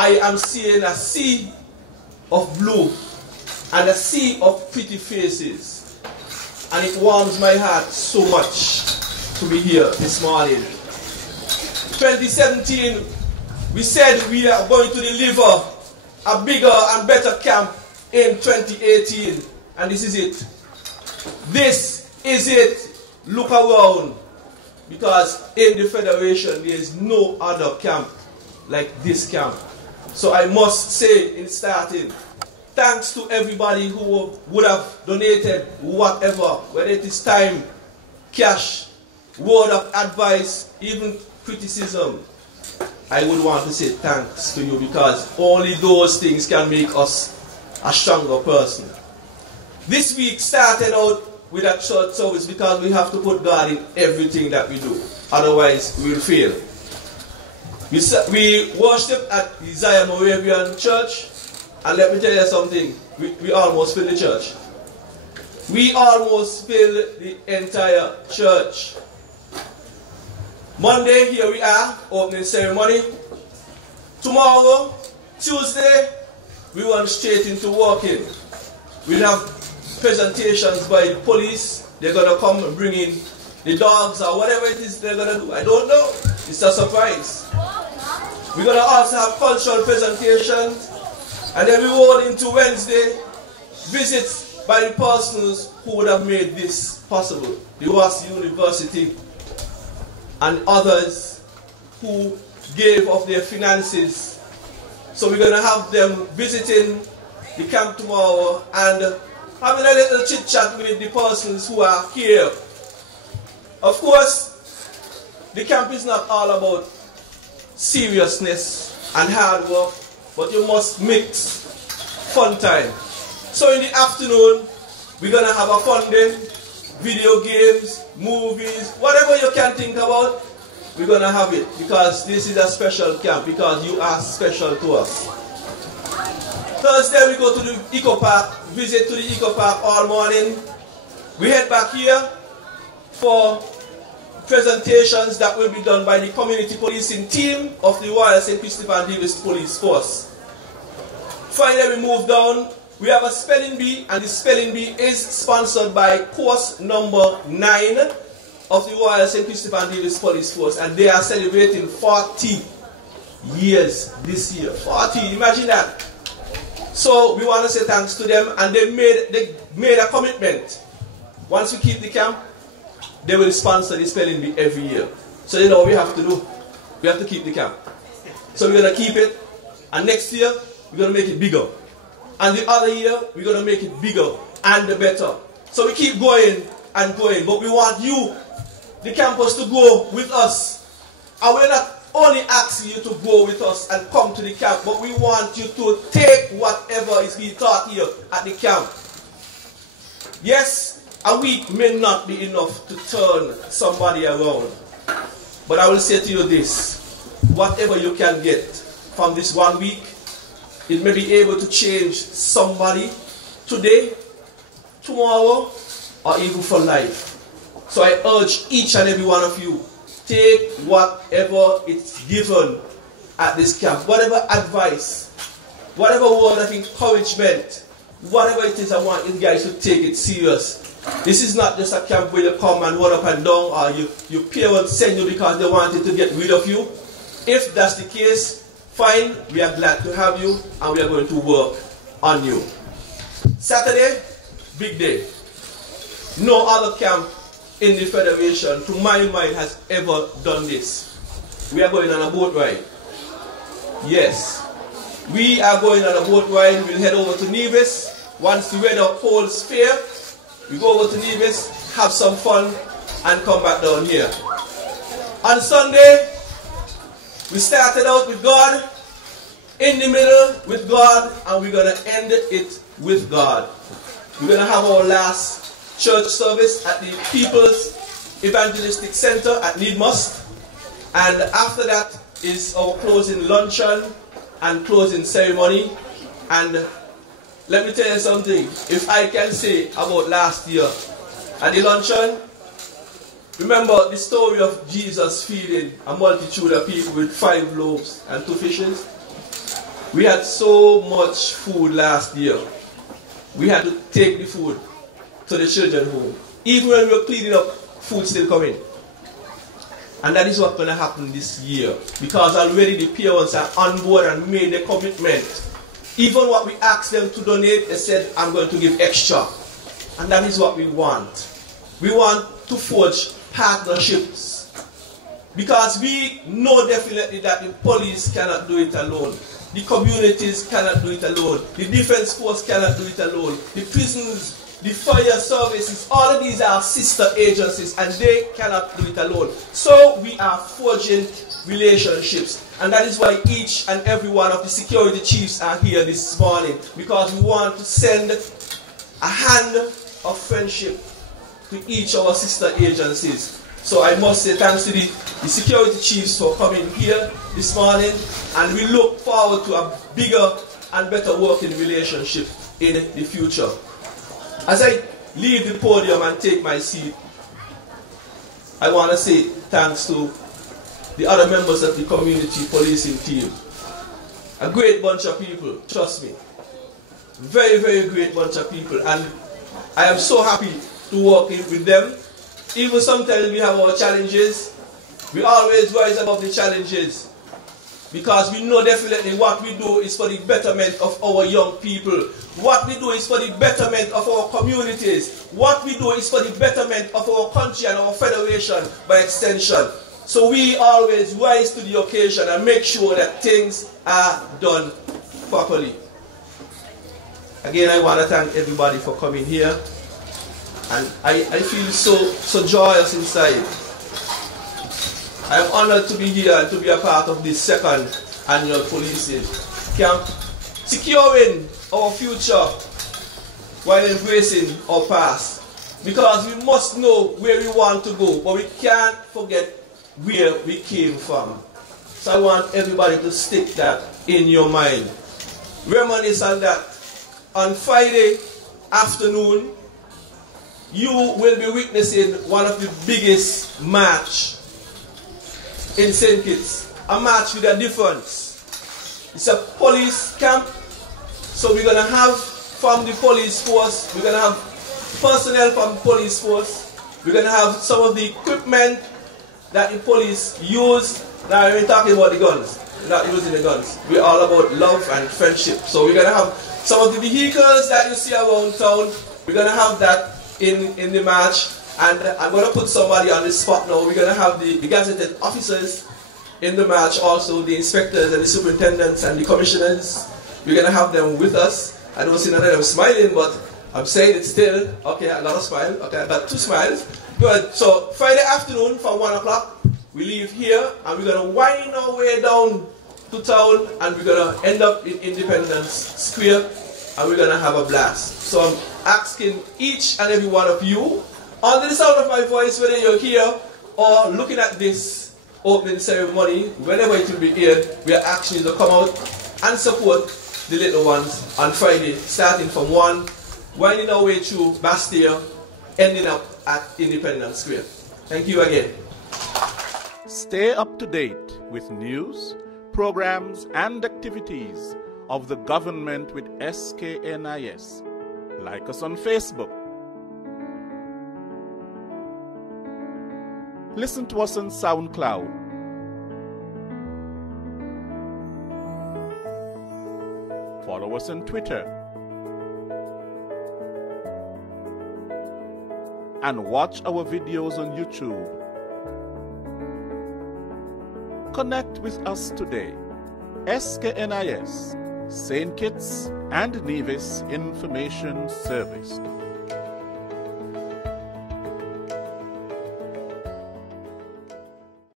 I am seeing a sea of blue and a sea of pretty faces. And it warms my heart so much to be here this morning. 2017, we said we are going to deliver a bigger and better camp in 2018. And this is it. This is it. Look around. Because in the Federation, there is no other camp like this camp. So I must say in starting, thanks to everybody who would have donated whatever, whether it is time, cash, word of advice, even criticism. I would want to say thanks to you because only those things can make us a stronger person. This week started out with a church service because we have to put God in everything that we do. Otherwise, we will fail. We worshipped at the Zion Moravian Church, and let me tell you something, we almost filled the church. We almost filled the entire church. Monday, here we are, opening ceremony. Tomorrow, Tuesday, we went straight into working. We'll have presentations by the police. They're going to come and bring in the dogs or whatever it is they're going to do. I don't know. It's a surprise. We're going to also have cultural presentations. And then we roll into Wednesday, visits by the persons who would have made this possible. The RSC University and others who gave of their finances. So we're going to have them visiting the camp tomorrow and having a little chit chat with the persons who are here. Of course, the camp is not all about seriousness and hard work, but you must mix fun time. So in the afternoon, we're going to have a fun day, video games, movies, whatever you can think about, we're going to have it because this is a special camp because you are special to us. Thursday we go to the Eco Park, visit to the Eco Park all morning. We head back here for presentations that will be done by the community policing team of the Royal St. Christopher and Davis Police Force. Friday we move down, we have a spelling bee, and the spelling bee is sponsored by course number 9 of the Royal St. Christopher and Davis Police Force, and they are celebrating 40 years this year. 40, imagine that. So we want to say thanks to them, and they made a commitment. Once we keep the camp, they will sponsor the spelling bee every year. So you know what we have to do? We have to keep the camp. So we're going to keep it, and next year we're going to make it bigger. And the other year we're going to make it bigger and better. So we keep going and going, but we want you, the campus, to go with us. And we're not only asking you to go with us and come to the camp, but we want you to take whatever is being taught here at the camp. Yes, a week may not be enough to turn somebody around, but I will say to you this: whatever you can get from this 1 week, it may be able to change somebody today, tomorrow, or even for life. So I urge each and every one of you, take whatever it's given at this camp, whatever advice, whatever word of encouragement, whatever it is, I want you guys to take it serious. This is not just a camp where you come and run up and down, or your parents send you because they wanted to get rid of you. If that's the case, fine, we are glad to have you, and we are going to work on you. Saturday, big day. No other camp in the Federation, to my mind, has ever done this. We are going on a boat ride. Yes. We are going on a boat ride. We'll head over to Nevis. Once the weather holds fair, we go over to Nevis, have some fun, and come back down here. On Sunday, we started out with God, in the middle with God, and we're going to end it with God. We're going to have our last church service at the People's Evangelistic Center at Needmust. And after that is our closing luncheon and closing ceremony. And let me tell you something. If I can say about last year at the luncheon, remember the story of Jesus feeding a multitude of people with 5 loaves and 2 fishes? We had so much food last year. We had to take the food to the children's home. Even when we were cleaning up, food still coming. And that is what's going to happen this year. Because already the parents are on board and made a commitment. Even what we asked them to donate, they said, I'm going to give extra. And that is what we want. We want to forge partnerships. Because we know definitely that the police cannot do it alone. The communities cannot do it alone. The defense force cannot do it alone. The prisons, the fire services, all of these are sister agencies and they cannot do it alone. So we are forging relationships. And that is why each and every one of the security chiefs are here this morning. Because we want to send a hand of friendship to each of our sister agencies. So I must say thanks to the security chiefs for coming here this morning, and we look forward to a bigger and better working relationship in the future. As I leave the podium and take my seat, I want to say thanks to the other members of the community policing team. A great bunch of people, trust me. Very, very great bunch of people, and I am so happy to work with them. Even sometimes we have our challenges, we always rise above the challenges because we know definitely what we do is for the betterment of our young people. What we do is for the betterment of our communities. What we do is for the betterment of our country and our federation by extension. So we always rise to the occasion and make sure that things are done properly. Again, I want to thank everybody for coming here. And I feel so joyous inside. I am honored to be here and to be a part of this second annual policing camp, securing our future while embracing our past. Because we must know where we want to go, but we can't forget where we came from. So I want everybody to stick that in your mind. Reminisce on that. On Friday afternoon, you will be witnessing one of the biggest march in St. Kitts. A march with a difference. It's a police camp. So we're going to have from the police force, we're going to have personnel from the police force. We're going to have some of the equipment that the police use. Now we're talking about the guns. We're not using the guns. We're all about love and friendship. So we're going to have some of the vehicles that you see around town. We're going to have that in the march, and I'm going to put somebody on the spot now. We're going to have the gazetted officers in the march, also the inspectors and the superintendents and the commissioners. We're going to have them with us. I don't see none of them smiling, but I'm saying it still. Okay, I got a smile. Okay, I got 2 smiles. Good. So Friday afternoon from 1 o'clock, we leave here and we're going to wind our way down to town and we're going to end up in Independence Square and we're going to have a blast. So I'm asking each and every one of you, under the sound of my voice, whether you're here or looking at this opening ceremony, whenever it will be aired, we are asking you to come out and support the little ones on Friday, starting from 1, winding our way through Bastille, ending up at Independence Square. Thank you again. Stay up to date with news, programs, and activities of the government with SKNIS. Like us on Facebook. Listen to us on SoundCloud. Follow us on Twitter. And watch our videos on YouTube. Connect with us today. SKNIS, St. Kitts and Nevis Information Service.